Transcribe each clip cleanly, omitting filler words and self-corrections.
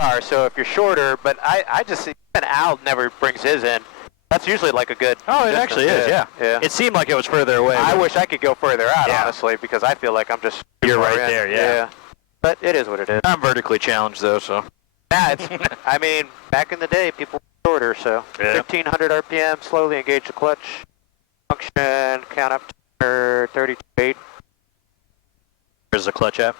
are, so if you're shorter, but I just see, and Al never brings his in. That's usually like a good it actually is, yeah. It seemed like it was further away. I wish I could go further out, honestly, because I feel like I'm just... You're right there, yeah. But it is what it is. I'm vertically challenged, though, so... Yeah, I mean, back in the day, people were shorter, so... 1,500 RPM, slowly engage the clutch. Function, count up to 32.8. Where's the clutch at?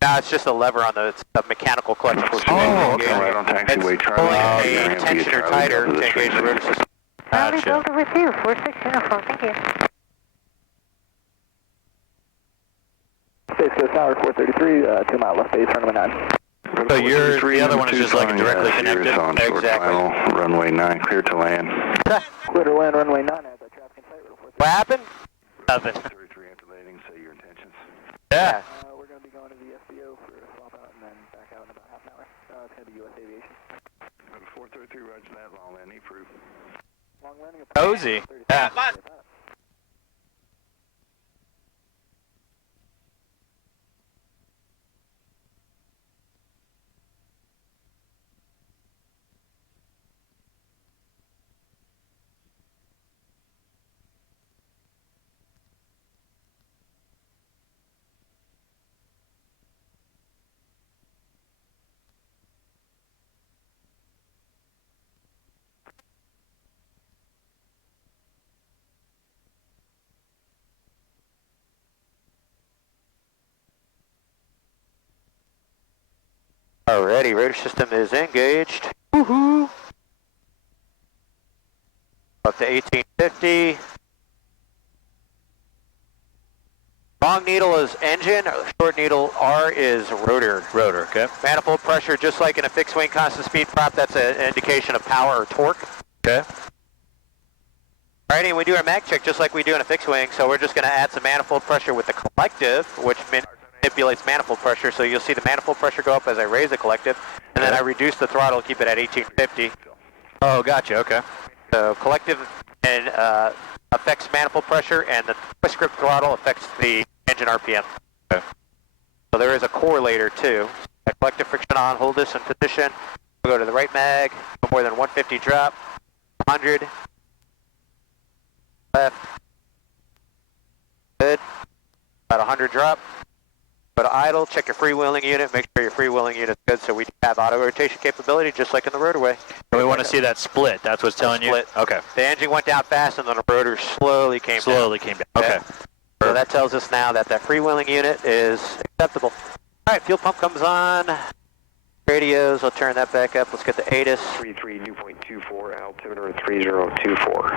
No, it's just a lever on the mechanical clutch. Oh, okay. Right on taxiway, Charlie. Pulling a tension or tighter to engage the rotor system. Charlie, Delta with you, 46 uniform, thank you. Space Coast Tower 433, 2 mile left base, runway 9. So the other one is just like directly connected? Exactly. Runway 9, clear to land. Clear to land, runway 9, as I traffic in sight. What happened? Nothing. 33 after landing, say your intentions. Yeah. We're going to be going to the SBO for a swap out and then back out in about half an hour. It's going to be U.S. Aviation. 433, roger that, long landing, approved. Long landing. Cozy. Yeah. Alrighty, rotor system is engaged. Woohoo! Up to 1850. Long needle is engine, short needle R is rotor. Rotor, okay. Manifold pressure, just like in a fixed wing constant speed prop, that's an indication of power or torque. Okay. Alrighty, and we do our mag check just like we do in a fixed wing, so we're just going to add some manifold pressure with the collective, which manipulates manifold pressure, so you'll see the manifold pressure go up as I raise the collective, and then I reduce the throttle, keep it at 1850. Oh, gotcha, okay. So collective and affects manifold pressure, and the twist grip throttle affects the engine RPM. Okay. So there is a correlator too. Collective friction on, hold this in position. We'll go to the right mag, no more than 150 drop, 100, left, good, about 100 drop. Go to idle, check your freewheeling unit, make sure your freewheeling unit's good so we have auto rotation capability just like in the rotorway. And we want to see that split, that's what's telling you? Okay. The engine went down fast and then the rotor slowly came down. Okay. So that tells us now that that freewheeling unit is acceptable. Alright, fuel pump comes on. Radios, I'll turn that back up. Let's get the ATIS. 33 dew point 24, altimeter 3024.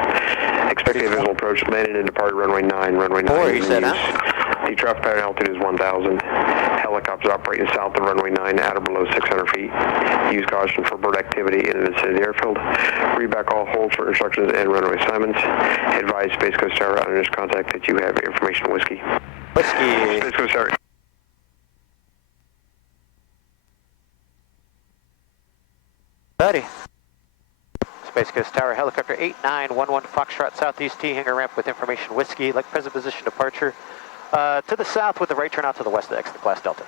Expected visual approach, landed and departed runway 9, runway 9. 4, he said, huh? The traffic pattern altitude is 1,000. Helicopters operating south of runway 9 at or below 600 feet. Use caution for bird activity in the vicinity airfield. Read back all holds for instructions and runway assignments. Advise Space Coast Tower under this contact that you have information whiskey. Whiskey. Space Coast Tower. Buddy. Space Coast Tower, helicopter 8911 Foxtrot Southeast T, hangar ramp with information whiskey, like present position departure. To the south with the right turn out to the west of exit class Delta.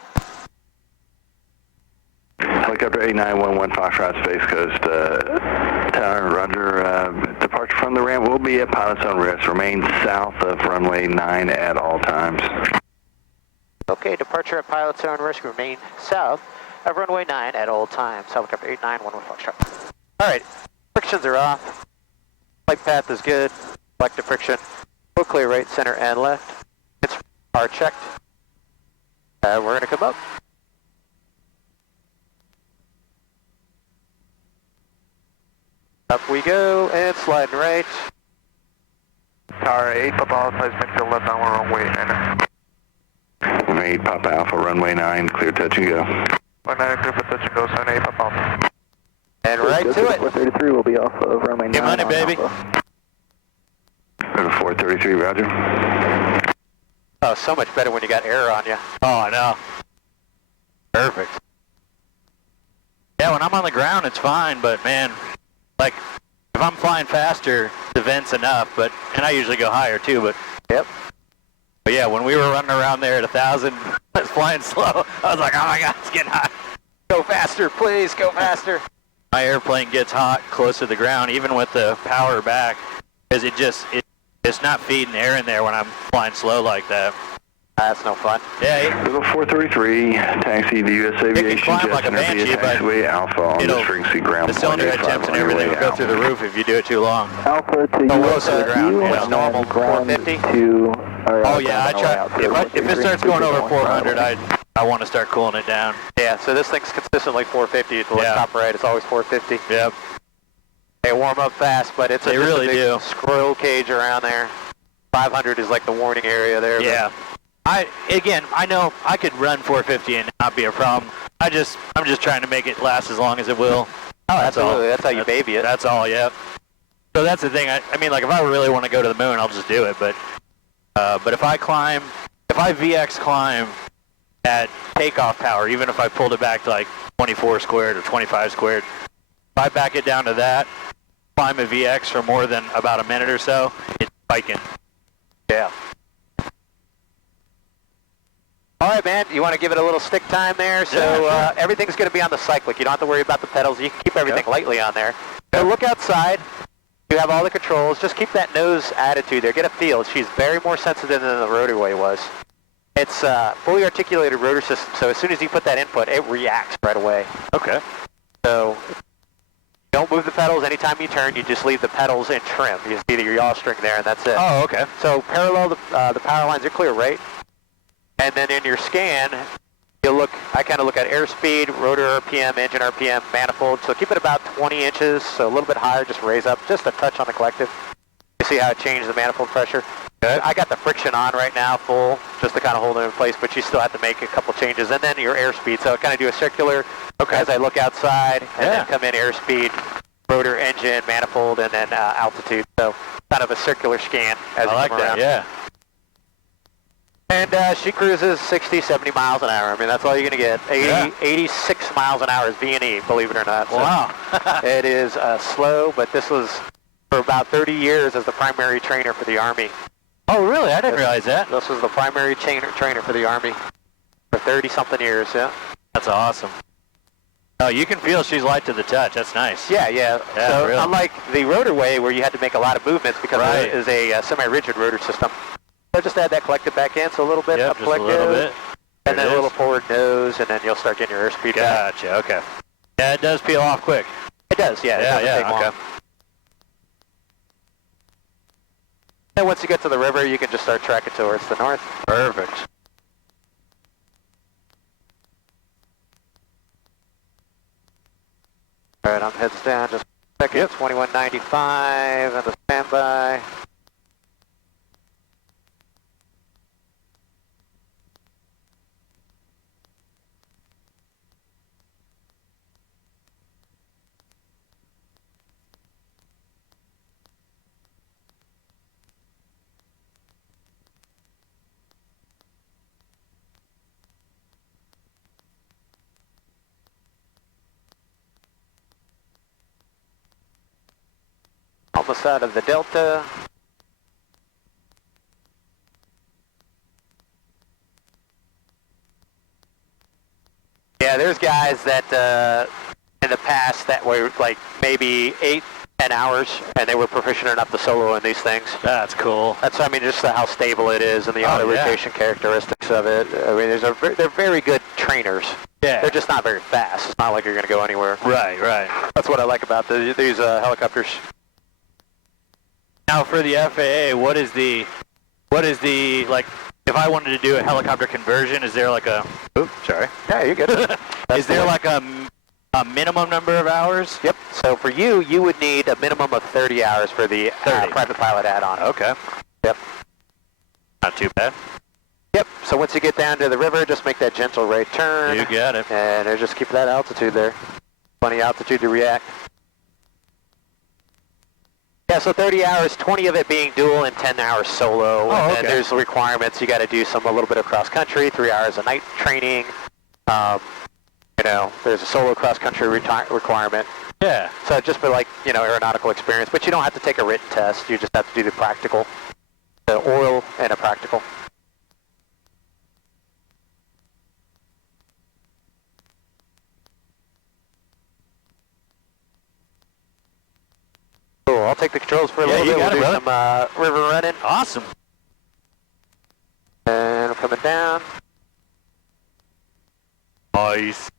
Helicopter 8911 Foxtrot Space Coast Tower, roger. Departure from the ramp will be at pilot's own risk. Remain south of runway 9 at all times. Okay, departure at pilot's own risk, remain south of runway 9 at all times. Helicopter 8911 Foxtrot. Alright, frictions are off. Flight path is good. Collective friction. Full clear right, center, and left. It's are checked. We're going to come up. Up we go, and sliding right. Tower 8, Papa Alpha, midfield left on runway 9. Runway 8, Papa Alpha, runway 9, clear touch and go. 19, clear for touch and go, 78, Papa Alpha. And right to it. 433 will be off of runway 9. Get money, baby. Go to 433, roger. Oh, so much better when you got air on you. Oh, I know. Perfect. Yeah, when I'm on the ground, it's fine, but man, like, if I'm flying faster, the vent's enough, and I usually go higher too, but. Yep. But yeah, when we were running around there at 1,000, I was flying slow. I was like, oh my God, it's getting hot. So fast. faster, please, go faster. My airplane gets hot close to the ground, even with the power back, because it's not feeding air in there when I'm flying slow like that. That's no fun. Yeah, Little 433, taxi to U.S. Aviation, climb like a Jet Center via banshee, but taxiway Alpha on the frequency ground. the cylinder head temps and everything will go through the roof if you do it too long. Alpha to close to the ground, U.S. yeah. and Normal then ground 450? to... Oh yeah, I try. If it starts going over 400, I want to start cooling it down. Yeah, so this thing's consistently 450 at the top right. It's always 450. Yep. They warm up fast, but it's They really a big do. squirrel cage around there. 500 is like the warning area there. Yeah. I know I could run 450 and not be a problem. I'm just trying to make it last as long as it will. Oh, absolutely. That's how you baby it. That's all. Yep. So that's the thing. I mean, like if I really want to go to the moon, I'll just do it. But if I VX climb at takeoff power, even if I pulled it back to like 24 squared or 25 squared, if I back it down to that, climb a VX for more than about a minute or so, it's spiking. Yeah. All right, man. You want to give it a little stick time there? So Yeah, sure. everything's going to be on the cyclic. You don't have to worry about the pedals. You can keep everything lightly on there. So look outside. You have all the controls. Just keep that nose attitude there. Get a feel. She's very more sensitive than the rotorway was. It's a fully articulated rotor system, so as soon as you put that input, it reacts right away. Okay. So don't move the pedals anytime you turn. You just leave the pedals in trim. You see your yaw string there, and that's it. Oh, okay. So parallel the power lines are clear, right? And then in your scan, I kind of look at airspeed, rotor RPM, engine RPM, manifold. So keep it about 20 inches, so a little bit higher, just raise up, just a touch on the collective. You see how it changed the manifold pressure? Okay. I got the friction on right now, full, just to kind of hold it in place, but you still have to make a couple changes. And then your airspeed, so kind of do a circular as I look outside, and then come in airspeed, rotor, engine, manifold, and then altitude. So kind of a circular scan as you come around. Yeah. And she cruises 60, 70 miles an hour. I mean, that's all you're going to get. 86 miles an hour is V&E, believe it or not. So Wow. it is slow, but this was for about 30 years as the primary trainer for the Army. Oh, really? I didn't realize that. This was the primary trainer for the Army for 30-something years, yeah. That's awesome. Oh, you can feel she's light to the touch. That's nice. Yeah. So really. unlike the rotorway where you had to make a lot of movements because it is a semi-rigid rotor system, so just add that collective back in, so a little bit up just a collective, little bit. and then a little forward nose, and then you'll start getting your airspeed back. Gotcha, okay. Yeah, it does peel off quick. It does, yeah. It doesn't take long. Okay. And once you get to the river, you can just start tracking towards the north. Perfect. All right, I'm heads down, just a second. 2195 and the standby. Almost out of the Delta. Yeah, there's guys that in the past that were like maybe 8-10 hours, and they were proficient enough to solo in these things. That's cool. That's, I mean, just how stable it is and the auto rotation characteristics of it. I mean, they're very good trainers. Yeah. They're just not very fast. It's not like you're going to go anywhere. Right. That's what I like about these helicopters. Now for the FAA, what is the like? If I wanted to do a helicopter conversion, is there like a? Oops, sorry. Yeah, you're good. Is there like a minimum number of hours? Yep. So for you would need a minimum of 30 hours for the private pilot add-on. Okay. Yep. Not too bad. Yep. So once you get down to the river, just make that gentle right turn. You got it. And just keep that altitude there. Plenty altitude to react. Yeah, so 30 hours, 20 of it being dual and 10 hours solo. And then there's requirements. You got to do a little bit of cross-country, 3 hours a night training. There's a solo cross-country requirement. Yeah. So just for aeronautical experience, but you don't have to take a written test. You just have to do the practical, the oral and a practical. I'll take the controls for a Yeah, little you bit. got We'll it, do some river running. Awesome. And we're coming down. Nice.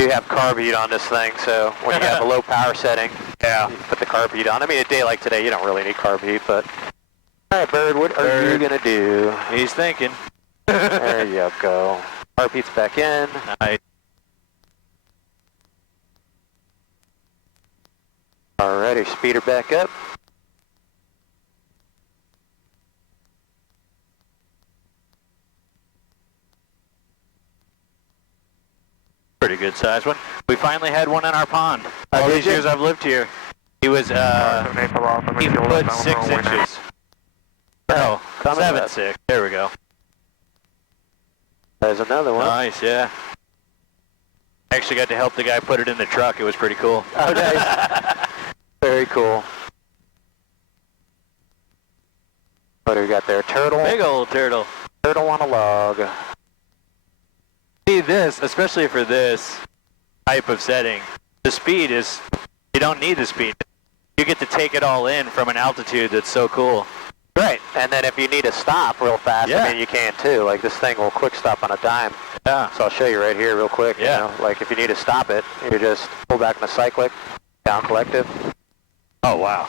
You have carb heat on this thing, so when you have a low power setting, Yeah. you put the carb heat on. I mean, a day like today, you don't really need carb heat, but... All right, Bird, what are you going to do? He's thinking. There you go. Carb heat's back in. Nice. Alrighty, speeder back up. Pretty good size one. We finally had one in our pond. All did these you? years I've lived here. He was, 7 April Alpha, 8 midfield foot left 6 down runway inches. No, Coming 7 up. 6. There we go. There's another one. Nice, yeah. Actually got to help the guy put it in the truck. It was pretty cool. Oh, nice. Very cool. What do we got there? Turtle? Big old turtle. Turtle on a log. See this, especially for this type of setting, the speed is, you don't need the speed. You get to take it all in from an altitude that's so cool. Right, and then if you need to stop real fast, Yeah. I mean, you can too. Like this thing will quick stop on a dime. Yeah. So I'll show you right here real quick. Yeah. You know, like if you need to stop it, you just pull back in the cyclic, down collective, Oh, wow.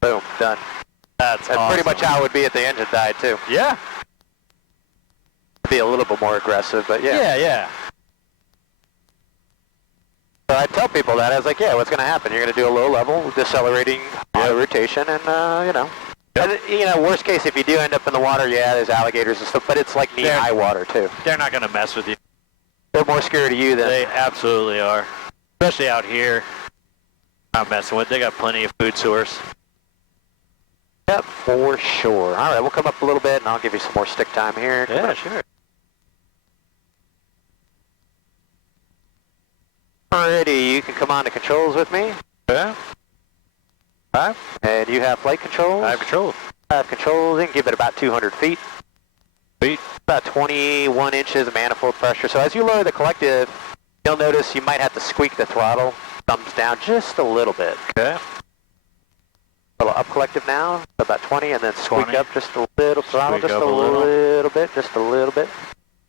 boom, done. That's That's awesome. pretty much how it would be if the engine died too. Yeah. Be a little bit more aggressive, but yeah. Yeah, yeah. So I tell people that. I was like, yeah, what's going to happen? You're going to do a low level, decelerating rotation, and, you know. And, you know, worst case, if you do end up in the water, yeah, there's alligators and stuff, but it's like knee-high water, too. They're not going to mess with you. They're more scared of you than... They absolutely are. Especially out here. Not messing with. They got plenty of food source. Yep, for sure. All right, we'll come up a little bit, and I'll give you some more stick time here. Yeah, sure. Alrighty, you can come on to controls with me. Yeah. All right. And you have flight controls. I have control. I have controls. You can give it about 200 feet. Feet. About 21 inches of manifold pressure. So as you lower the collective, you'll notice you might have to squeak the throttle, thumbs down just a little bit. Okay. A little up collective now, about 20, and then squeak 20. up just a little throttle, Squeak just up a a little. little bit, just a little bit.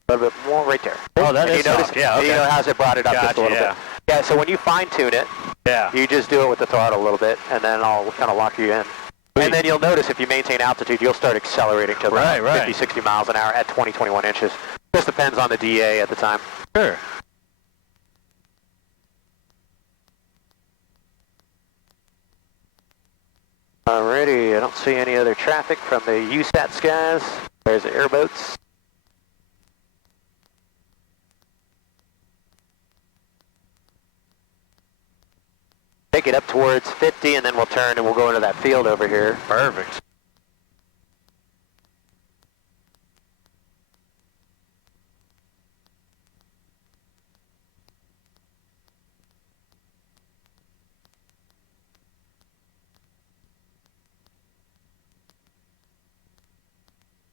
A little bit more right there. Oh, that And is you notice, soft. Yeah, okay. You know how's it brought it up just a Gotcha, little yeah. bit. Yeah, so when you fine tune it, Yeah. you just do it with the throttle a little bit, and then I'll kind of lock you in. Sweet. And then you'll notice if you maintain altitude, you'll start accelerating to about Right. 50, 60 miles an hour at 20, 21 inches. Just depends on the DA at the time. Sure. Alrighty, I don't see any other traffic from the USAT skies. There's the airboats. Take it up towards 50, and then we'll turn and we'll go into that field over here. Perfect.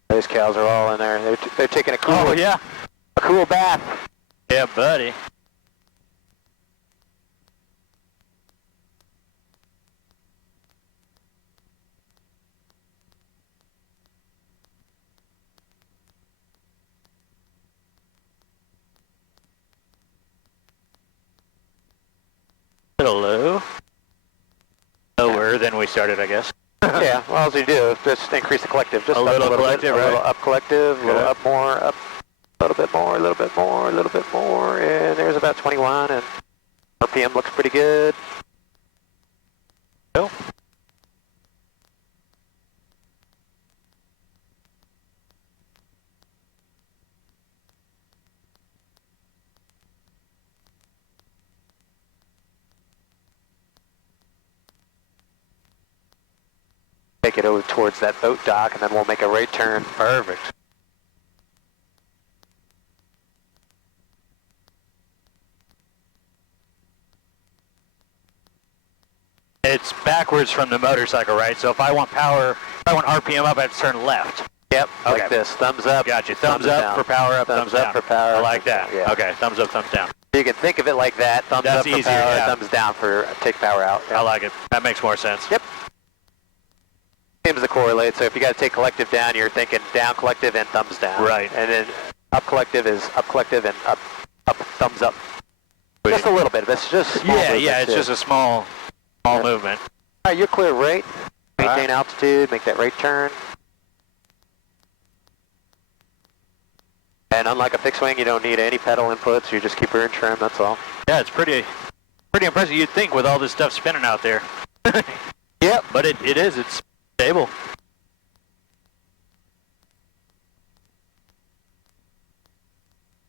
Those cows are all in there. They're taking a cool, Oh, yeah. a cool bath. Yeah, buddy. Little low. Lower than we started, I guess. Yeah, well, all you do is just increase the collective. Just A up little bit, collective, a little right? up collective, a little Okay. up more, up a little bit more, a little bit more, a little bit more, and there's about 21, and RPM looks pretty good. Cool. Take it over towards that boat dock, and then we'll make a right turn. Perfect. It's backwards from the motorcycle, right? So if I want power, if I want RPM up, I have to turn left. Yep, Okay. like this. Thumbs up. Gotcha. Thumbs up down. for power up, Thumbs thumbs up down. for power. I like that. Yeah. Okay, thumbs up, thumbs down. you can think of it like that. Thumbs That's up for easier, power, yeah. thumbs down for take power out. I like it. That makes more sense. Yep. Same as the correlate. So if you got to take collective down, you're thinking down collective and thumbs down. Right. And then up collective is up collective and up thumbs up. Just a little bit. It's just small Yeah, it's just a small movement. All right, you're clear right. Maintain right. altitude, make that right turn. And unlike a fixed wing, you don't need any pedal inputs. You just keep her in trim, that's all. Yeah, it's pretty impressive. You'd think with all this stuff spinning out there. Yep. But it is. It's stable.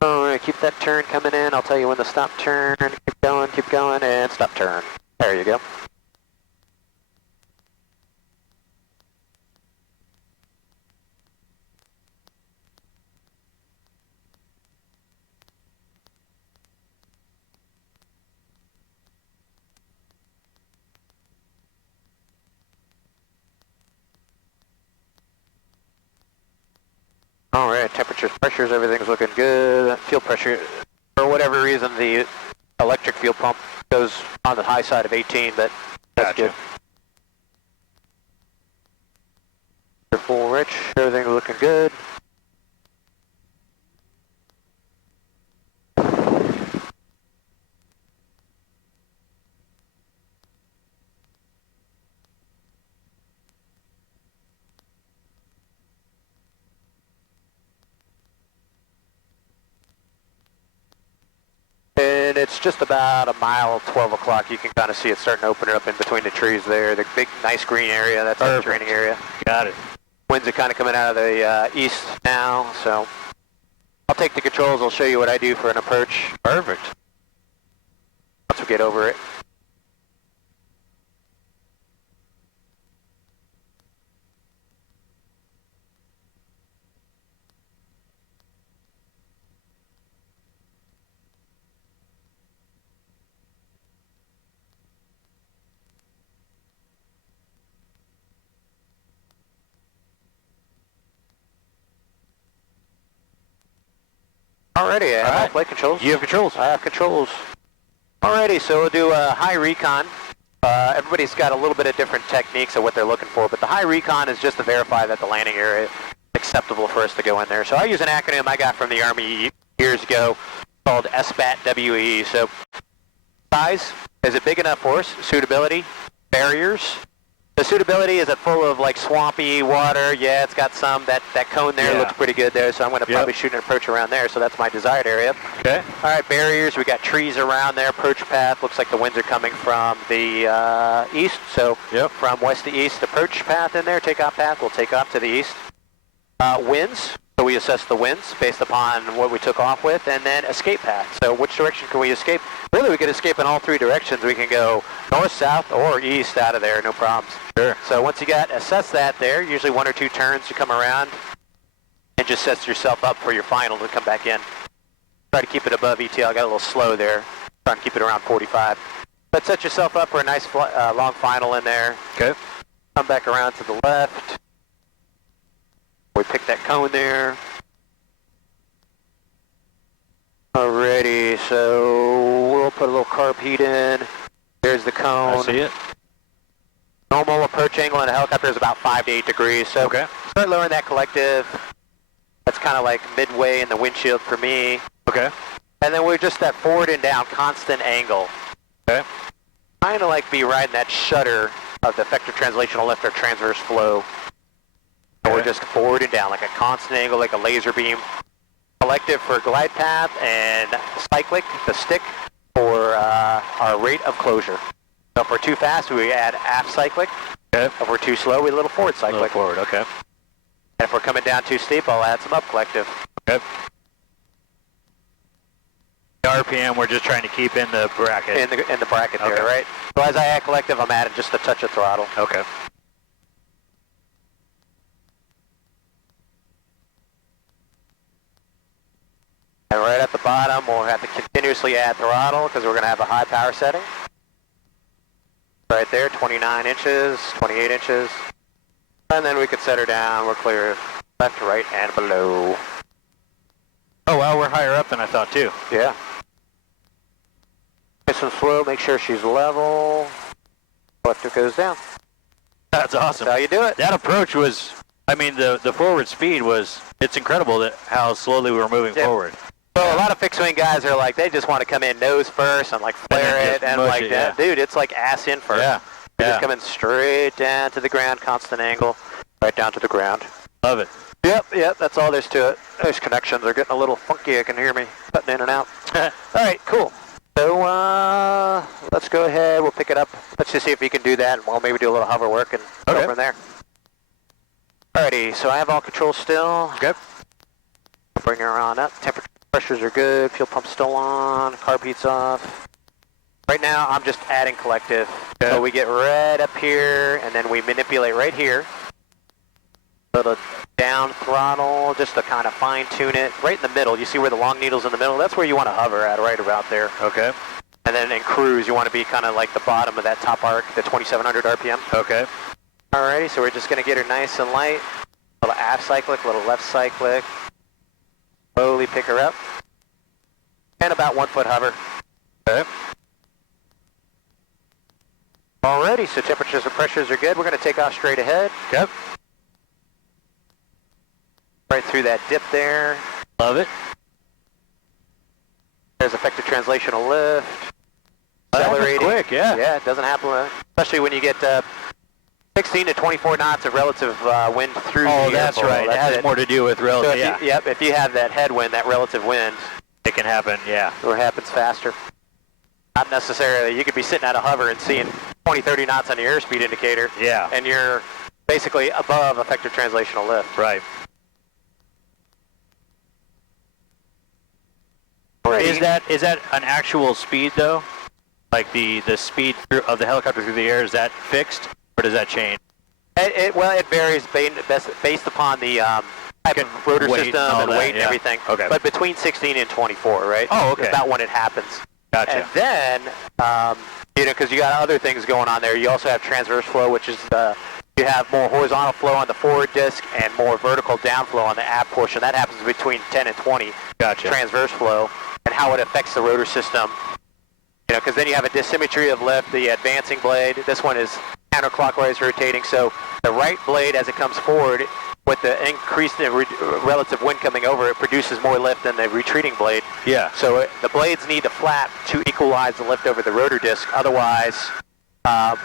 All right, keep that turn coming in. I'll tell you when to stop turn. Keep going, and stop turn. There you go. All right, temperatures, pressures, everything's looking good. Fuel pressure, for whatever reason, the electric fuel pump goes on the high side of 18, but that's Gotcha. good. You're full rich, everything's looking good. And it's just about a mile, 12 o'clock. You can kind of see it starting to open it up in between the trees there. The big, nice green area, that's the training area. Got it. Winds are kind of coming out of the east now, so I'll take the controls. I'll show you what I do for an approach. Perfect. Once we get over it. Alrighty, I have flight controls. You have controls. I have controls. Alrighty, so we'll do a high recon. Everybody's got a little bit of different techniques of what they're looking for, but the high recon is just to verify that the landing area is acceptable for us to go in there. So I use an acronym I got from the Army years ago called SBAT-WE. So size, is it big enough for us? Suitability, barriers. The suitability, is it full of like swampy water? Yeah, it's got some. That cone there looks pretty good there, so I'm going to probably shoot an approach around there, so that's my desired area. Okay. All right, barriers, we got trees around there. Approach path, looks like the winds are coming from the east, so from west to east. Approach path in there, takeoff path, we'll take off to the east. Winds, so we assess the winds based upon what we took off with, and then escape path. So which direction can we escape? Really, we can escape in all three directions. We can go north, south, or east out of there, no problems. Sure. So once you assess that there, usually 1 or 2 turns to come around, and just set yourself up for your final to come back in. Try to keep it above ETL. I got a little slow there. Trying to keep it around 45. But set yourself up for a nice long final in there. Okay. Come back around to the left. We pick that cone there. Alrighty, so we'll put a little carb heat in. There's the cone. I see it. Normal approach angle in a helicopter is about 5 to 8 degrees. So start lowering that collective. That's kind of like midway in the windshield for me. Okay. And then we're just that forward and down, constant angle. Okay. Kind of like be riding that shutter of the effective translational lift or transverse flow. So we're just forward and down, like a constant angle, like a laser beam. Collective for glide path, and cyclic, the stick, for our rate of closure. So if we're too fast, we add aft cyclic. Okay. If we're too slow, we a little forward A cyclic. little forward, okay. And if we're coming down too steep, I'll add some up collective. Okay. The RPM, we're just trying to keep in the bracket. In the bracket there, right? So as I add collective, I'm adding just a touch of throttle. Okay. And right at the bottom, we'll have to continuously add throttle because we're going to have a high power setting. Right there, 29 inches, 28 inches. And then we could set her down. We're clear left, right, and below. Oh, wow, we're higher up than I thought, too. Yeah. Nice and slow, make sure she's level. Collective goes down. That's awesome. That's how you do it. That approach was, I mean, the forward speed was, it's incredible that how slowly we were moving forward. So a lot of fixed wing guys are like, they just want to come in nose first and like flare it and like it, that. Dude, it's like ass in first. Yeah. You're just coming straight down to the ground, constant angle, right down to the ground. Love it. Yep, that's all there's to it. Those connections are getting a little funky. I can hear me cutting in and out. All right, cool. So let's go ahead. We'll pick it up. Let's just see if we can do that, and we'll maybe do a little hover work and go from there. Alrighty, so I have all controls still. Okay. Bring her on up. Temperature pressures are good. Fuel pump's still on. Carb heat's off. Right now, I'm just adding collective. Okay. So we get right up here, and then we manipulate right here. Little down throttle, just to kind of fine tune it. Right in the middle, you see where the long needle's in the middle? That's where you want to hover at, right about there. Okay. And then in cruise, you want to be kind of like the bottom of that top arc, the 2,700 RPM. Okay. Alrighty, so we're just going to get her nice and light. A little aft cyclic, a little left cyclic. Slowly pick her up. And about 1 foot hover. Okay. Alrighty, so temperatures and pressures are good. We're going to take off straight ahead. Yep. Right through that dip there. Love it. There's effective translational lift. Accelerating. Quick, yeah. Yeah, it doesn't happen, especially when you get 16 to 24 knots of relative wind through the Oh, that's airfoil. right. It has more to do with relative, so if you have that headwind, that relative wind, it can happen, yeah. It happens faster. Not necessarily. You could be sitting at a hover and seeing 20, 30 knots on the airspeed indicator. Yeah. And you're basically above effective translational lift. Right. Is that an actual speed though? Like the speed of the helicopter through the air, is that fixed or does that change? It varies based upon the type of rotor system and weight and everything. Okay. But between 16 and 24, right? Oh, okay. Is about when it happens. Gotcha. And then, because you got other things going on there, you also have transverse flow, which is you have more horizontal flow on the forward disc and more vertical downflow on the aft portion. That happens between 10 and 20. Gotcha. Transverse flow and how it affects the rotor system. Because then you have a dissymmetry of lift, the advancing blade. This one is counterclockwise rotating, so the right blade as it comes forward with the increased relative wind coming over, it produces more lift than the retreating blade. Yeah. So the blades need to flap to equalize the lift over the rotor disc. Otherwise,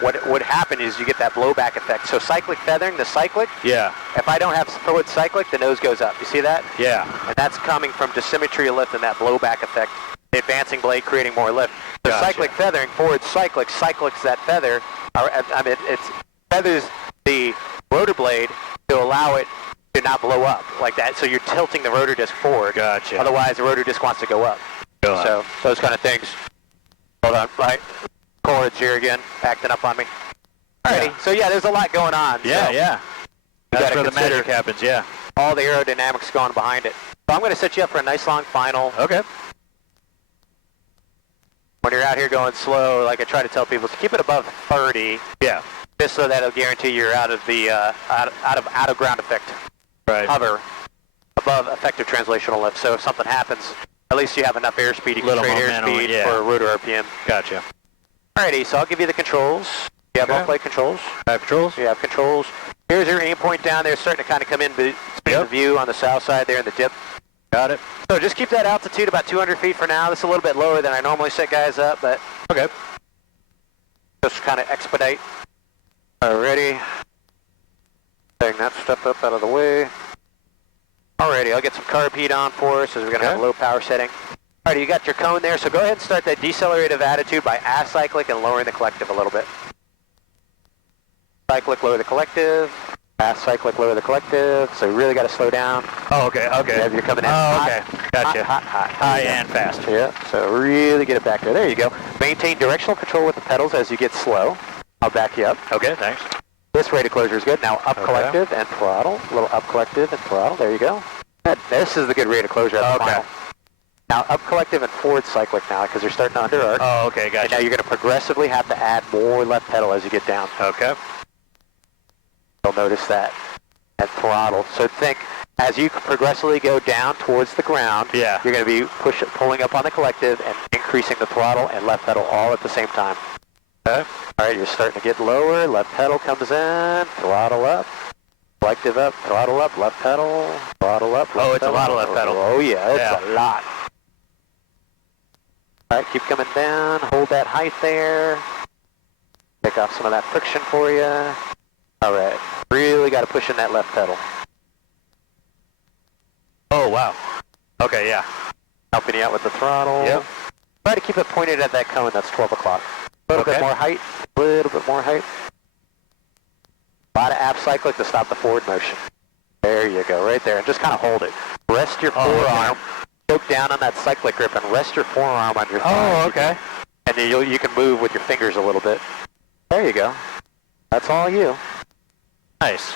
what would happen is you get that blowback effect. So cyclic feathering, the cyclic, if I don't have forward cyclic, the nose goes up. You see that? Yeah. And that's coming from dissymmetry of lift and that blowback effect. The advancing blade creating more lift. The cyclic feathering, forward cyclics that feather, it feathers the rotor blade to allow it to not blow up like that. So you're tilting the rotor disc forward. Gotcha. Otherwise, the rotor disc wants to go up. So those kind of things. Hold on, right? Cords here again, acting up on me. Alrighty, so there's a lot going on. Yeah. That's where the magic happens, yeah. All the aerodynamics going behind it. So I'm going to set you up for a nice long final. Okay. When you're out here going slow, like I try to tell people, to keep it above 30. Yeah. Just so that'll guarantee you're out of the out of ground effect. Right. Hover above effective translational lift. So if something happens, at least you have enough airspeed. You can trade airspeed for rotor RPM. Gotcha. Alrighty, so I'll give you the controls. You have all flight controls. I have controls. You have controls. Here's your aim point down there, starting to kind of come in between the view on the south side there in the dip. Got it. So just keep that altitude about 200 feet for now. This is a little bit lower than I normally set guys up, but just kind of expedite. Alrighty. Bring that stuff up out of the way. Alrighty, I'll get some carb heat on for us as we're going to have a low power setting. Alrighty, you got your cone there, so go ahead and start that decelerative attitude by aft cyclic and lowering the collective a little bit. Cyclic, lower the collective. Aft cyclic, lower the collective. So you really got to slow down. Oh, okay. Yeah, you're coming in hot. Gotcha. Hot. High and fast. Yeah, so really get it back there. There you go. Maintain directional control with the pedals as you get slow. I'll back you up. Okay, thanks. This rate of closure is good. Now up collective and throttle. A little up collective and throttle. There you go. This is the good rate of closure at the final. Now up collective and forward cyclic now because they're starting to under arc. Oh, okay, gotcha. And now you're going to progressively have to add more left pedal as you get down. Okay. You'll notice that. And throttle. So think as you progressively go down towards the ground, you're going to be pulling up on the collective and increasing the throttle and left pedal all at the same time. Okay. All right, you're starting to get lower. Left pedal comes in, throttle up, selective up, throttle up, left pedal, throttle up. Oh, it's a lot of left pedal. Oh yeah, it's Yeah. a lot. All right, keep coming down. Hold that height there. Take off some of that friction for you. All right, really got to push in that left pedal. Oh, wow. Okay, yeah. Helping you out with the throttle. Yep. Try to keep it pointed at that cone. That's 12 o'clock. A little bit more height. A little bit more height. A lot of aft cyclic to stop the forward motion. There you go, right there. And just kind of hold it. Rest your forearm. Choke down on that cyclic grip and rest your forearm on your thigh. Oh, okay. And then you can move with your fingers a little bit. There you go. That's all you. Nice.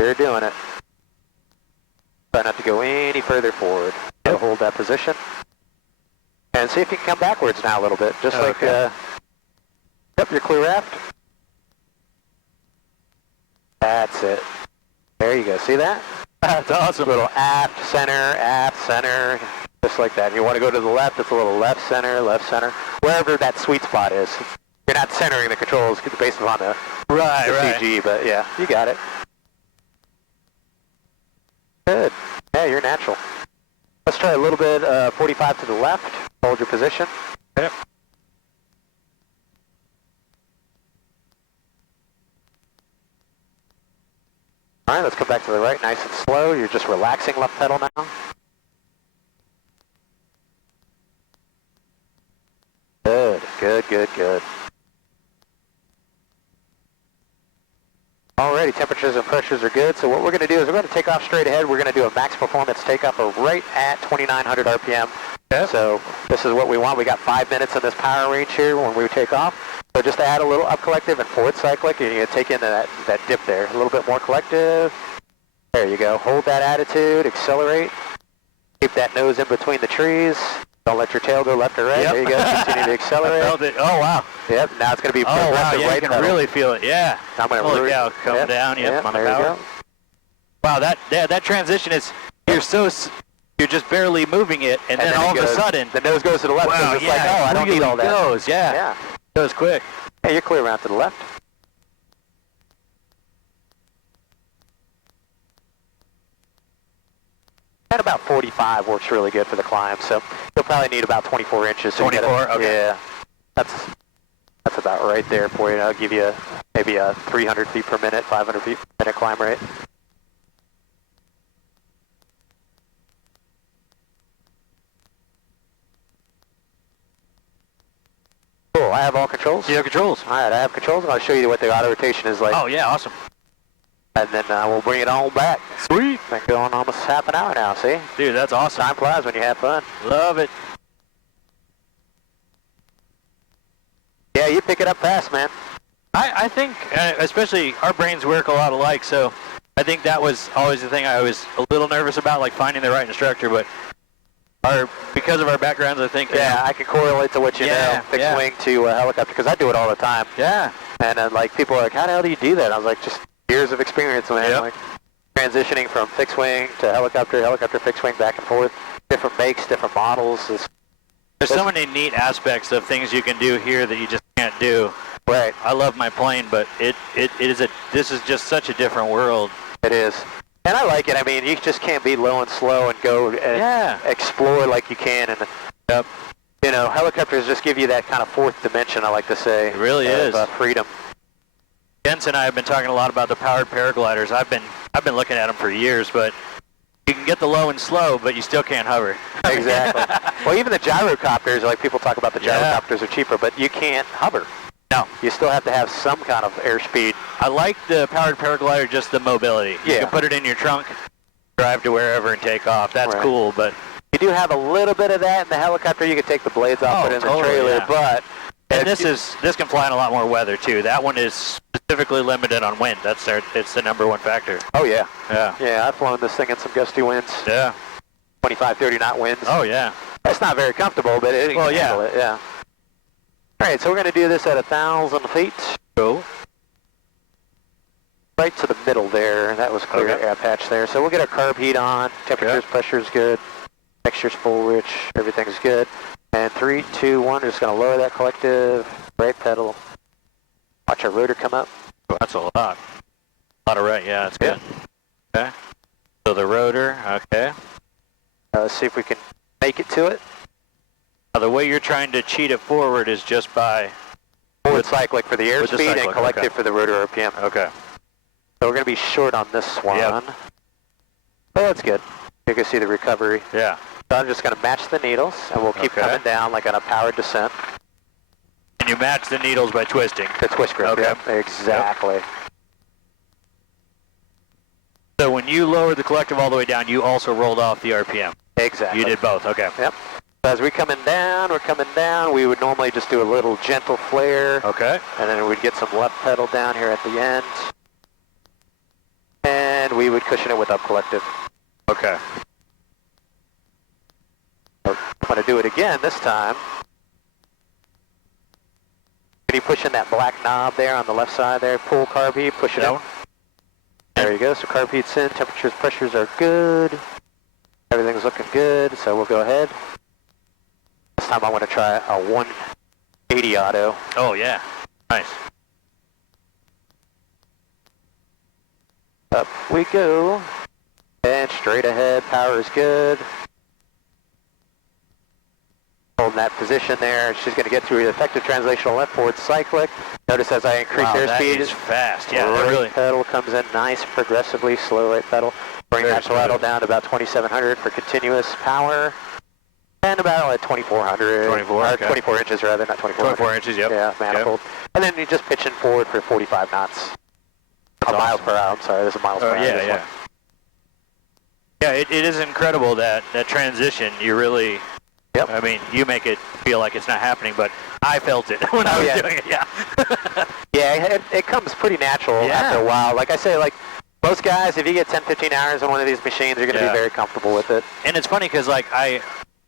You're doing it. Try not to go any further forward. So hold that position. And see if you can come backwards now a little bit. Just like, yep, you're clear aft. That's it. There you go. See that? That's awesome. Little aft, center, just like that. You want to go to the left, it's a little left, center, wherever that sweet spot is. You're not centering the controls based on the CG, but yeah, you got it. Good. Yeah, you're natural. Let's try a little bit 45 to the left. Hold your position. Yep. All right, let's come back to the right, nice and slow. You're just relaxing left pedal now. Good. Alrighty, temperatures and pressures are good. So what we're going to do is we're going to take off straight ahead. We're going to do a max performance takeoff of right at 2,900 RPM. Yep. So this is what we want. We got 5 minutes in this power range here when we take off. So just add a little up collective and forward cyclic, and you're going to take in that dip there. A little bit more collective. There you go. Hold that attitude. Accelerate. Keep that nose in between the trees. Don't let your tail go left or right. Yep. There you go. Continue to accelerate. I felt it. Oh, wow. Yep. Now it's going to be Oh, wow. progressive Yeah, right you can pedal. really feel it. Yeah. I'm going to Holy cow. Come down. Yep. On the there you power. go. Wow. That transition is, you're just barely moving it, and then all of a sudden, the nose goes to the left. wow, It's yeah, like, oh, I don't really need all that. goes. Yeah. Yeah. Goes quick. Hey, you're clear around to the left. At about 45 works really good for the climb, so you'll probably need about 24 inches. So 24? Okay. Yeah, that's about right there for you. I'll give you maybe a 300 feet per minute, 500 feet per minute climb rate. Cool, I have all controls? You have controls. All right, I have controls, and I'll show you what the auto rotation is like. Oh, yeah. Awesome. And then we'll bring it on back. Sweet. Been going almost half an hour now, see? Dude, that's awesome. Time flies when you have fun. Love it. Yeah, you pick it up fast, man. I think, especially our brains work a lot alike, so I think that was always the thing I was a little nervous about, like finding the right instructor, but because of our backgrounds, I think. Yeah, I can correlate to what you know, fixed wing to helicopter, because I do it all the time. Yeah. And like people are like, how the hell do you do that? I was like, just years of experience, man. Yep. Like transitioning from fixed wing to helicopter, fixed wing, back and forth, different makes, different models. There's so many neat aspects of things you can do here that you just can't do. Right. I love my plane, but this is just such a different world. It is. And I like it. I mean, you just can't be low and slow and go and explore like you can. And you know, helicopters just give you that kind of fourth dimension, I like to say. It really is. Freedom. Jens and I have been talking a lot about the powered paragliders. I've been looking at them for years, but you can get the low and slow, but you still can't hover. Exactly. Well, even the gyrocopters, like people talk about the gyrocopters are cheaper, but you can't hover. No. You still have to have some kind of airspeed. I like the powered paraglider, just the mobility. You can put it in your trunk, drive to wherever and take off. That's cool, but you do have a little bit of that in the helicopter. You can take the blades off, put it in the trailer, but and this can fly in a lot more weather too. That one is specifically limited on wind. It's the number one factor. Oh yeah. Yeah. Yeah, I've flown this thing in some gusty winds. Yeah. 25, 30 knot winds. Oh yeah. That's not very comfortable, but it can handle it. Yeah. All right, so we're going to do this at 1,000 feet. Cool. Right to the middle there. That was clear air patch there. So we'll get our carb heat on. Temperatures, pressure's good. Texture's full, rich. Everything's good. And 3, 2, 1, just going to lower that collective, right pedal. Watch our rotor come up. Oh, that's a lot. A lot of right, yeah, that's good. Okay. So the rotor, okay. Let's see if we can make it to it. Now the way you're trying to cheat it forward is just by... Forward cyclic for the airspeed and collective okay. for the rotor RPM. Okay. So we're going to be short on this one. Yep. Oh, that's good. You can see the recovery. Yeah. So I'm just going to match the needles, and we'll keep coming down like on a powered descent. And you match the needles by twisting. The twist grip, okay. Yeah, exactly. Yep. So when you lowered the collective all the way down, you also rolled off the RPM. Exactly. You did both, okay. Yep. So as we're coming down, we would normally just do a little gentle flare. Okay. And then we'd get some left pedal down here at the end. And we would cushion it with up collective. Okay. So I'm going to do it again this time. Can you push in that black knob there on the left side there? Pull carb heat, push it in. There you go. So carb heat's in, temperatures, pressures are good. Everything's looking good, so we'll go ahead. This time I want to try a 180 auto. Oh, yeah. Nice. Up we go. And straight ahead, power is good. Holding that position there. She's going to get through the effective translational left forward cyclic. Notice as I increase airspeed. That is fast. Yeah, right really. pedal comes in nice, progressively slow right pedal. Bring that throttle down to about 2,700 for continuous power. And about 2,400. 24, okay. 24 inches rather, not 2,400. 24 inches, yep. Yeah, manifold. Yep. And then you just pitching forward for 45 knots. Miles per hour, I'm sorry, this is miles per hour. Yeah, yeah. Yeah, it is incredible that transition. You really, yep. I mean, you make it feel like it's not happening, but I felt it when I was doing it, yeah. Yeah, it comes pretty natural after a while. Like I say, like most guys, if you get 10, 15 hours on one of these machines, you're going to be very comfortable with it. And it's funny because, like,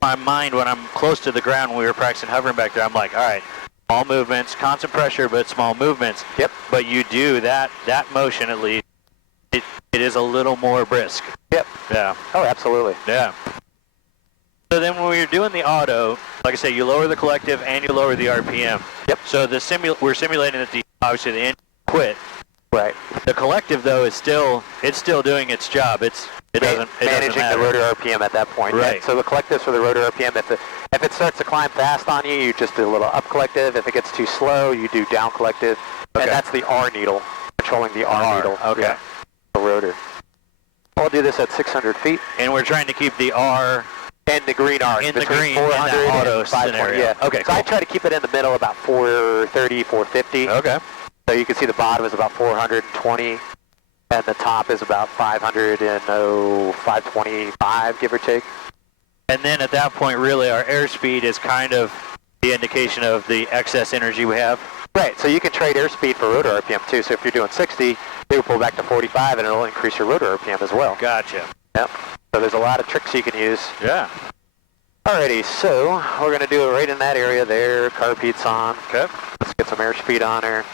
my mind, when I'm close to the ground, when we were practicing hovering back there, I'm like, all right, small movements, constant pressure, but small movements. Yep. But you do that motion at least. It is a little more brisk. Yep. Yeah. Oh, absolutely. Yeah. So then when you're doing the auto, like I say, you lower the collective and you lower the RPM. Yep. So we're simulating that obviously the engine quit. Right. The collective though is still doing its job. It doesn't managing matter. the rotor RPM at that point. Right. Yeah. So the collectives for the rotor RPM, if it starts to climb fast on you, you just do a little up collective. If it gets too slow, you do down collective. Okay. And that's the R needle, controlling the R needle. Okay. Yeah. The rotor. I'll do this at 600 feet. And we're trying to keep the R and the green R in the green 400 in that auto and 520. scenario. Yeah. Okay. So cool. I try to keep it in the middle, about 430, 450. Okay. So you can see the bottom is about 420, and the top is about 525, give or take. And then at that point, really, our airspeed is kind of the indication of the excess energy we have. Right, so you can trade airspeed for rotor RPM too. So if you're doing 60, you pull back to 45 and it'll increase your rotor RPM as well. Gotcha. Yep. So there's a lot of tricks you can use. Yeah. Alrighty, so we're going to do it right in that area there. Carb heat's on. Okay. Let's get some airspeed on her.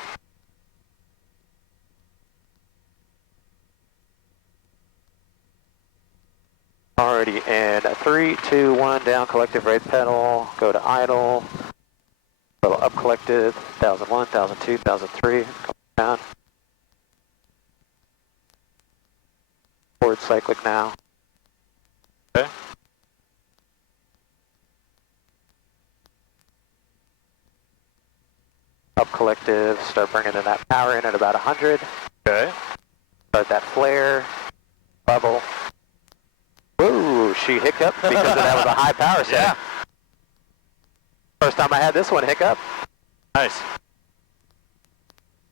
Alrighty, and 3, 2, 1, down collective right pedal, go to idle. Little up collective, 1001, 1002, 1003, come down. Forward cyclic now. Okay. Up collective, start bringing in that power in at about 100. Okay. Start that flare, bubble. Woo, she hiccuped because that was a high power setting. Yeah. First time I had this one hiccup. Nice.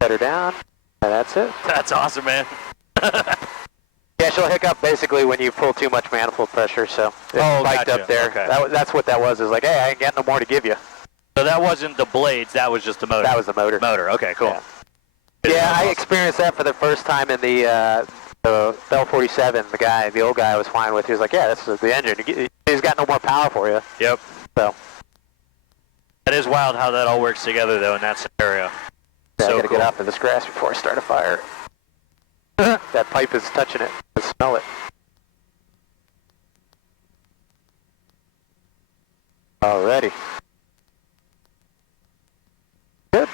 Set her down, and that's it. That's awesome, man. Yeah, she'll hiccup basically when you pull too much manifold pressure, so it's spiked gotcha. up there. Okay. That's what that was, is like, hey, I ain't got no more to give you. So that wasn't the blades, that was just the motor. That was the motor. Motor, okay, cool. Yeah, I experienced that for the first time in the Bell 47. The old guy I was flying with, he was like, yeah, this is the engine. He's got no more power for you. Yep. So. That is wild how that all works together, though, in that scenario. Yeah, So I gotta cool. get off of this grass before I start a fire. That pipe is touching it. I smell it. Alrighty. Good.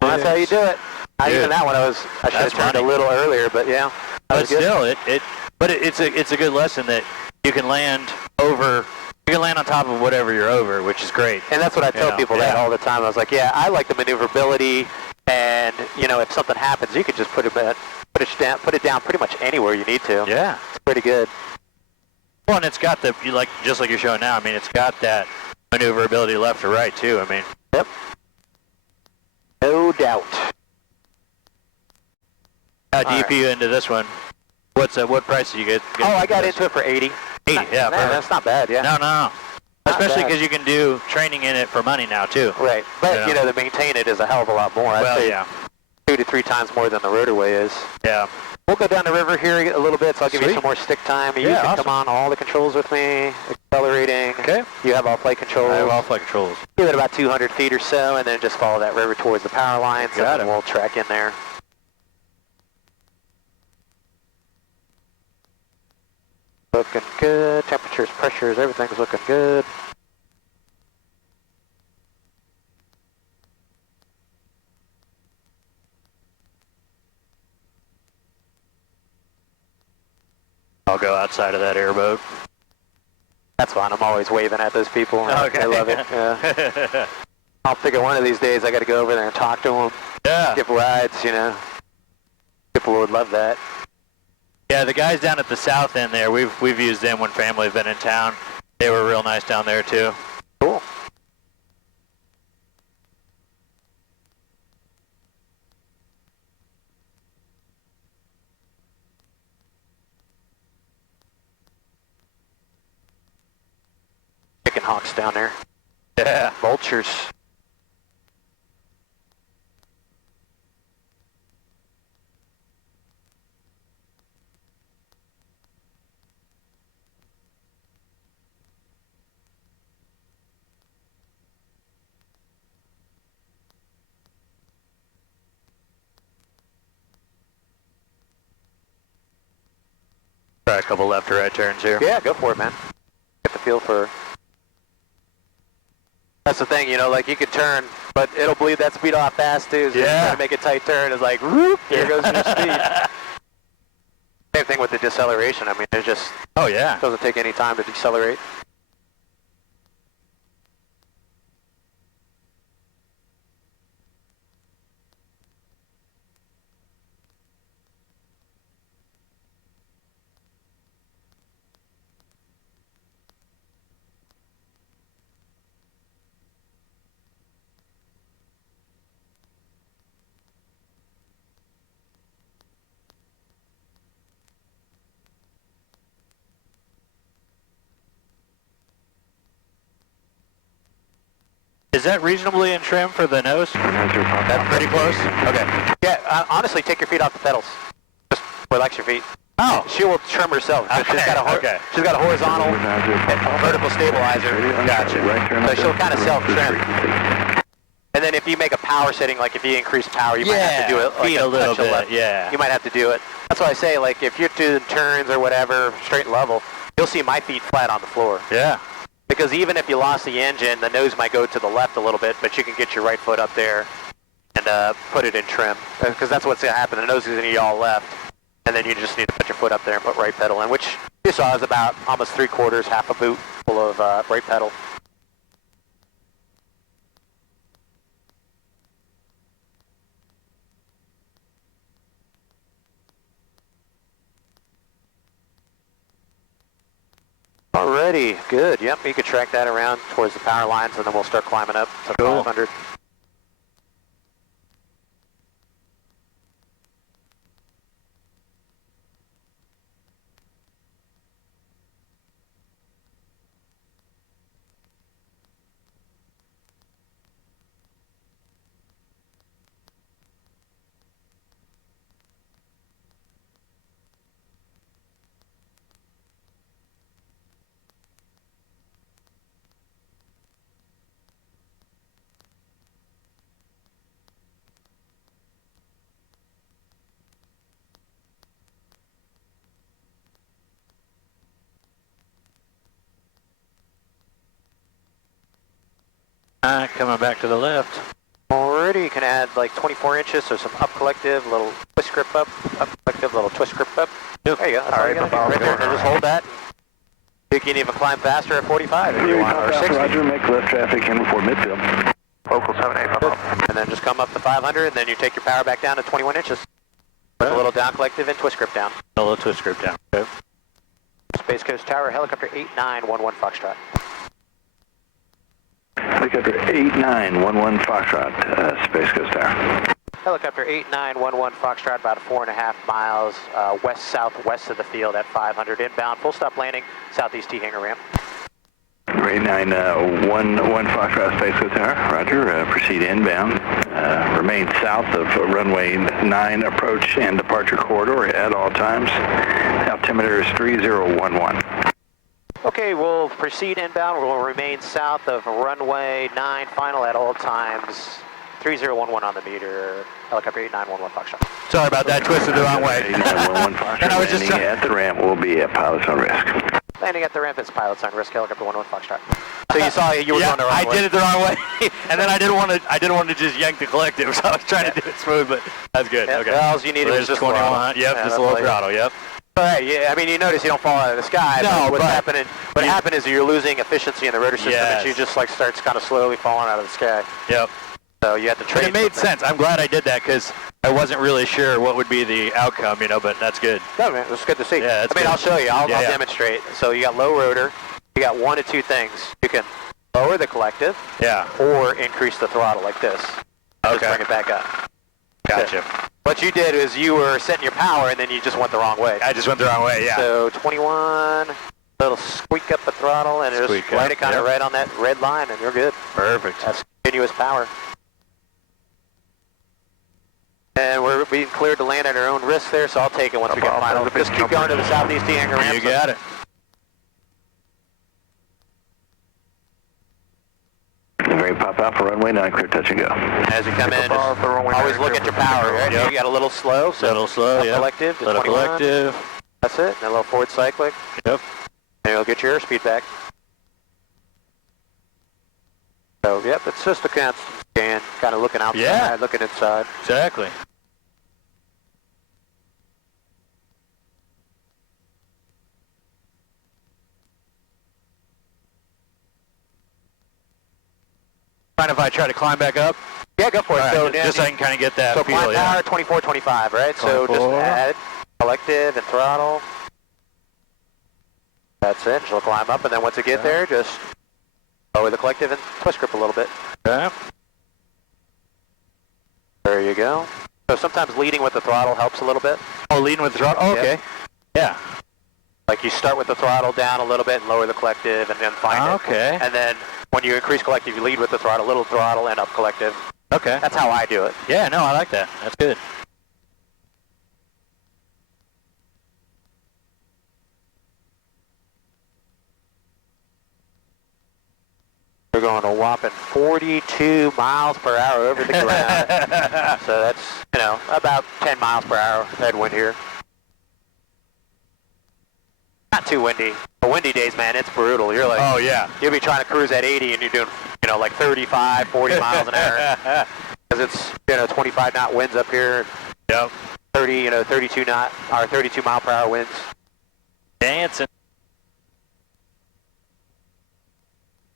Well, that's how you do it. Not even that one. I should have turned a little earlier, but yeah. But still, it's a good lesson that you can land over. You can land on top of whatever you're over, which is great. And that's what I tell people that all the time. I was like, yeah, I like the maneuverability, and if something happens, you could just put it down pretty much anywhere you need to. Yeah, it's pretty good. Well, and it's got just like you're showing now. I mean, it's got that maneuverability left to right too. I mean, yep, no doubt. How deep are you into this one? What price did you get? Oh, I got into it for 80. 80, yeah. That's not bad, yeah. No. Especially because you can do training in it for money now, too. Right. But, to maintain it is a hell of a lot more. I'd say 2 to 3 times more than the rotorway is. Yeah. We'll go down the river here a little bit, so I'll give you some more stick time. You can come on all the controls with me, accelerating. Okay. You have all flight controls. I have all flight controls. Give it about 200 feet or so, and then just follow that river towards the power lines, and then we'll track in there. Looking good. Temperatures, pressures, everything's looking good. I'll go outside of that airboat. That's fine. I'm always waving at those people. Okay. I love it. Yeah. I'll figure one of these days I got to go over there and talk to them. Yeah. Give rides, People would love that. Yeah, the guys down at the south end there, we've used them when family's been in town. They were real nice down there too. Cool. Chicken hawks down there. Yeah. Vultures. Try a couple left or right turns here. Yeah, go for it, man. Get the feel for... That's the thing, you could turn, but it'll bleed that speed off fast, too. So you try to make a tight turn, it's like, whoop, here goes your speed. Same thing with the deceleration. I mean, it just... Oh, yeah. Doesn't take any time to decelerate. Is that reasonably in trim for the nose? That's pretty close? Okay. Yeah, honestly, take your feet off the pedals. Just relax your feet. Oh. She will trim herself. Okay. She's got a horizontal and vertical stabilizer. Gotcha. So she'll kind of self-trim. And then if you make a power setting, like if you increase power, you might have to do it like a little bit, left. yeah. You might have to do it. That's why I say, like, if you're doing turns or whatever, straight and level, you'll see my feet flat on the floor. Yeah. Because even if you lost the engine, the nose might go to the left a little bit, but you can get your right foot up there and put it in trim. Because that's what's going to happen. The nose is going to be all left, and then you just need to put your foot up there and put right pedal in, which you saw is about almost 3/4, half a boot full of right pedal. Alrighty, good. Yep, you could track that around towards the power lines, and then we'll start climbing up to 500. Alright, coming back to the left. Alrighty, you can add like 24 inches, so some up collective, little twist grip up collective, little twist grip up. There you go. That's all you gotta do right there. And just hold that. You can even climb faster at 45 if you want, or 60. Roger, make left traffic in for midfield. Local 78. And then just come up to 500, and then you take your power back down to 21 inches. With a little down collective and twist grip down. A little twist grip down. Okay. Space Coast Tower, helicopter 8911 Foxtrot. Helicopter 8911 Foxtrot, Space Coast Tower. Helicopter 8911 Foxtrot, about 4.5 miles west-southwest of the field at 500 inbound. Full stop landing, southeast T hangar ramp. 8911 Foxtrot, Space Coast Tower. Roger, proceed inbound. Remain south of runway 9 approach and departure corridor at all times. Altimeter is 3011. Okay, we'll proceed inbound. We'll remain south of runway 9 final at all times. 3011 on the meter, helicopter 8911 Foxtrot. Sorry about that, twisted the wrong way. 8911 Foxtrot, And I was just landing at the ramp will be at pilots on risk. Landing at the ramp is pilots on risk, helicopter 11 Foxtrot. So you saw you were going the wrong way. I did it the wrong way, and then I didn't want to just yank the collective, so I was trying to do it smooth, but that's good. Yep, Okay. All you needed was just 21. Yep, just a little throttle. Yep. All right, yeah, I mean, you notice you don't fall out of the sky. No, What happened is you're losing efficiency in the rotor system, Yes. and you just like starts kind of slowly falling out of the sky. Yep. So you have to trade. But it made sense. I'm glad I did that because I wasn't really sure what would be the outcome, but that's good. No, man, it's good to see. Yeah, that's I mean, good. I'll show you. I'll Yeah. demonstrate. So you got low rotor. You got one of two things. You can lower the collective, Yeah. or increase the throttle like this. Just Okay. bring it back up. Gotcha. What you did is you were setting your power, and then you just went the wrong way. I just went the wrong way. Yeah. So 21, little squeak up the throttle, and Squeak just light up, it kind of yep. right on that red line, and you're good. Perfect. That's continuous power. And we're being cleared to land at our own risk there, so I'll take it once we get final. Just keep going to the southeast T hangar ramp. You got it. Very pop out for runway 9, clear touch and go. As you come in, just always look at your power, right? Yep. You got a little slow, so Little slow, yeah. collective to Little 21. collective. That's it. And a little forward cyclic, Yep. and you'll get your airspeed back. So, yep, it's just a constant scan, kind of looking outside, Yeah. looking inside. Exactly. Mind if I try to climb back up? Yeah, go for it. All right, So, just so I can kind of get that so feel, climb yeah. power 24, 25, right? So just 24. add collective and throttle. That's it. She'll climb up, and then once you get there, just lower the collective and twist grip a little bit. Okay. There you go. So sometimes leading with the throttle helps a little bit. Oh, leading with the throttle? Oh, okay. Yeah. Like you start with the throttle down a little bit and lower the collective, and then find it. Okay. And then when you increase collective, you lead with the throttle, little throttle and up collective. Okay. That's how I do it. Yeah, no, I like that. That's good. We're going a whopping 42 miles per hour over the ground. So that's, about 10 miles per hour headwind here. Not too windy. The windy days, man, it's brutal. You're like, Oh, yeah. you'll be trying to cruise at 80 and you're doing, like 35, 40 miles an hour. Because it's, 25 knot winds up here. Yep. 32 mile per hour winds. Dancing.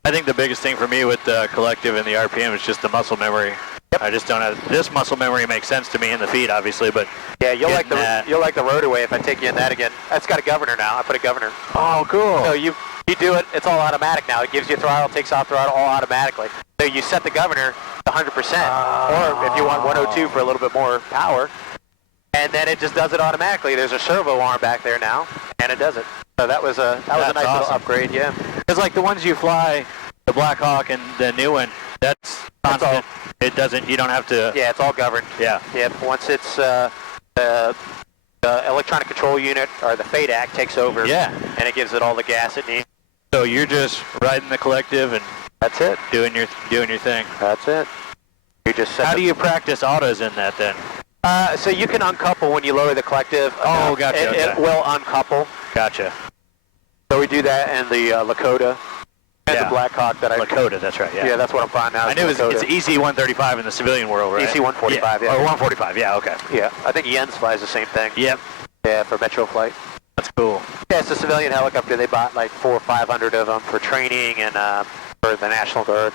I think the biggest thing for me with the collective and the RPM is just the muscle memory. Yep. I just don't have this muscle memory. Makes sense to me in the feet, obviously, but Yeah, you'll like getting the rotorway if I take you in that again. That's got a governor now. I put a governor. oh, cool. So you do it. It's all automatic now. It gives you throttle, takes off throttle, all automatically. So you set the governor to 100%, or if you want 102 for a little bit more power, and then it just does it automatically. There's a servo arm back there now, and it does it. So that was a nice little awesome. upgrade. Yeah. Because like the ones you fly, the Black Hawk and the new one, that's constant. It doesn't. You don't have to. Yeah, it's all governed. Yeah. Yep. Once it's the electronic control unit or the FADAC takes over. Yeah. And it gives it all the gas it needs. So you're just riding the collective and That's it. doing your thing. That's it. You just set How the- do you practice autos in that then? So you can uncouple when you lower the collective. Oh, gotcha, It okay. will uncouple. Gotcha. So we do that in the Lakota. And Yeah. the Black Hawk that I... Lakota, that's right, yeah. Yeah, that's what I'm flying now. I knew it's EC-135 in the civilian world, right? EC-145, yeah. Or 145, yeah, okay. Yeah, I think Jens flies the same thing. Yep. Yeah, for Metro flight. That's cool. Yeah, it's a civilian helicopter. They bought like 400 or 500 of them for training and for the National Guard.